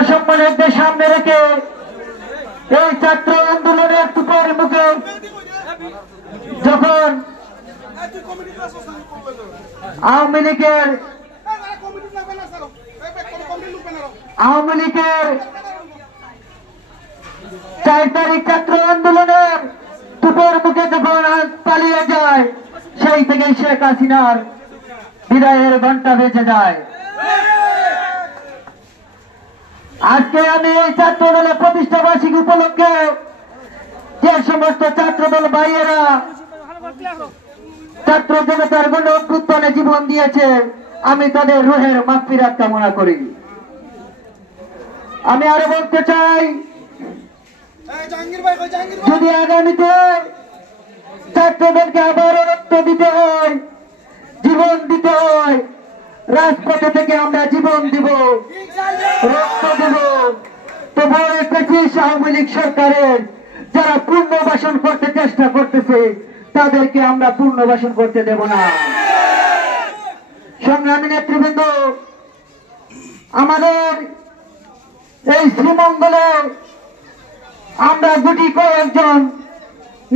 সসম্মানের সামনে রেখে এই ছাত্র আন্দোলনের তুপের মুখে যখন আওয়ামী লীগের 4 তারিখ ছাত্র আন্দোলনের তুপের মুখে যখন পালিয়ে যায়, সেই থেকে শেখ হাসিনার বিদায়ের ঘন্টা বেজে যায়। আজকে আমি এই ছাত্র দলের প্রতিষ্ঠা বার্ষিকী উপলক্ষে যে সমস্ত ছাত্র দল ভাইয়েরা ছাত্র জনতার গণ অভ্যুত্থানে জীবন দিয়েছে, আমি তাদের রুহের মাগফিরাত কামনা করি। আমি আরো বলতে চাই, যদি আগামীতে ছাত্রদেরকে আবারও রক্ত দিতে হয়, জীবন দিতে হয়, রাজপথে থেকে আমরা জীবন দিব, রক্ত দিব, তবুও আওয়ামী লীগ সরকারের যারা পুনর্বাসন করতে চেষ্টা করতেছে তাদেরকে আমরা পুনর্বাসন করতে দেব না। সংগ্রামী নেতৃবৃন্দ, আমাদের এই শ্রীমঙ্গলে আমরা গুটি কয়েকজন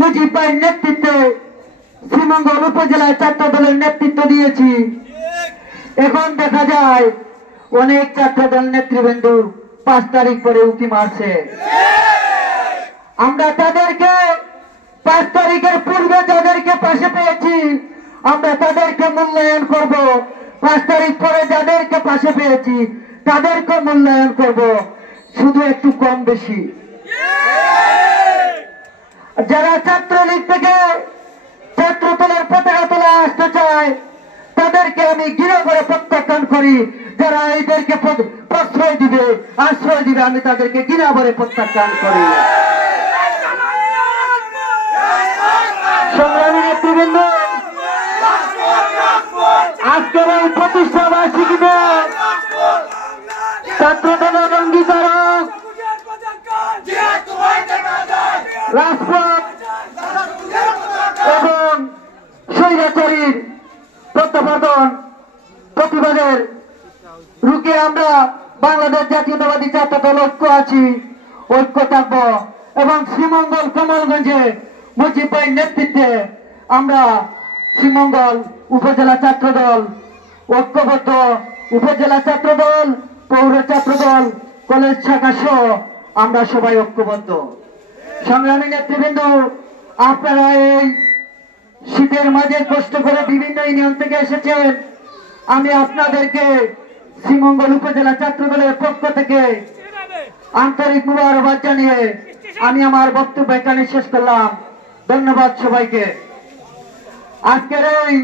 মুজিব ভাইয়ের নেতৃত্বে শ্রীমঙ্গল উপজেলায় ছাত্র দলের নেতৃত্ব দিয়েছি। এখন দেখা যায় অনেক ছাত্র দল নেতৃবৃন্দ 5 তারিখ পরে উঁকি মারছে। আমরা তাদেরকে 5 তারিখের পূর্বে যাদেরকে পাশে পেয়েছি আমরা তাদেরকে মূল্যায়ন করব, 5 তারিখ পরে যাদেরকে পাশে পেয়েছি তাদেরকে মূল্যায়ন করব, শুধু একটু কম বেশি। যারা ছাত্রলীগ থেকে ছাত্র দলের পতাকা তোলা আসতে চায় তাদেরকে আমি ঘৃণা করে প্রত্যাখ্যান করি। যারা এদেরকে প্রশ্রয় দিবে, আশ্রয় দিবে, আমি তাদেরকে ঘৃণা করে প্রত্যাখ্যান করি। সংগ্রামী নেতৃবৃন্দ, আজকের এই প্রতিষ্ঠা বার্ষিকীতে ছাত্র দলের অঙ্গীকারক রাজপথ এবং স্বৈরাচারীর প্রতিবাদের রুখে আমরা বাংলাদেশ জাতীয়তাবাদী ছাত্র দল ঐক্য থাকবো এবং শ্রীমঙ্গল কমলগঞ্জে মুজিব ভাইয়ের নেতৃত্বে আমরা শ্রীমঙ্গল উপজেলা ছাত্র দল ঐক্যবদ্ধ, উপজেলা ছাত্র দল, পৌর ছাত্র দল, কলেজ শাখা সহ আমরা সবাই ঐক্যবদ্ধ। সংগ্রামী নেতৃবৃন্দ, আপনারা এই শীতের মাঝে কষ্ট করে বিভিন্ন ইউনিয়ন থেকে এসেছেন, আমি আপনাদেরকে শ্রীমঙ্গল উপজেলা ছাত্র দলের পক্ষ থেকে আন্তরিক মুবারকবাদ জানিয়ে আমি আমার বক্তব্য এখানে শেষ করলাম। ধন্যবাদ সবাইকে। আজকের এই